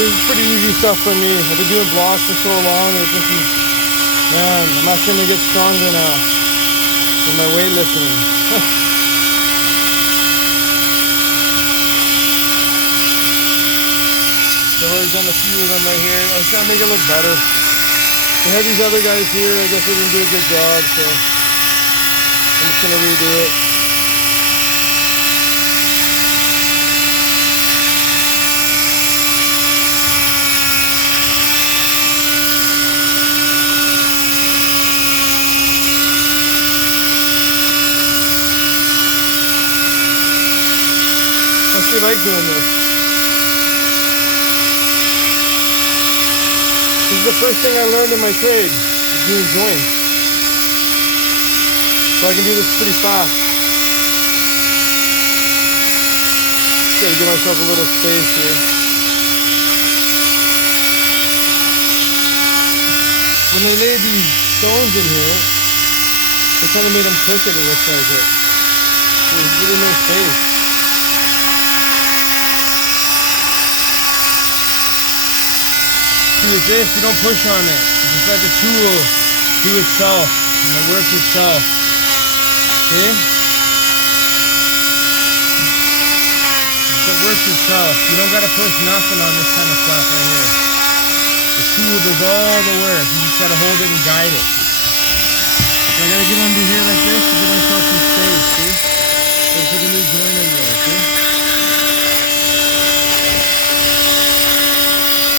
This is pretty easy stuff for me. I've been doing blocks for so long. Man, I'm actually gonna get stronger now in my weightlifting. So I've already done a few of them right here. I was trying to make it look better. They have these other guys here. I guess they didn't do a good job, so I'm just gonna redo it. I actually like doing this. This is the first thing I learned in my trade, is doing joints. So I can do this pretty fast. Just gotta give myself a little space here. When they laid these stones in here, they kind of made them crooked, it looks like it. There's really no space. See, with this, you don't push on it. You just let the tool do itself, and it works itself. See? It works itself. You don't gotta push nothing on this kind of stuff right here. The tool does all the work. You just gotta hold it and guide it. So I gotta get under here like this to give myself some space, see? So put a new joint in there, see?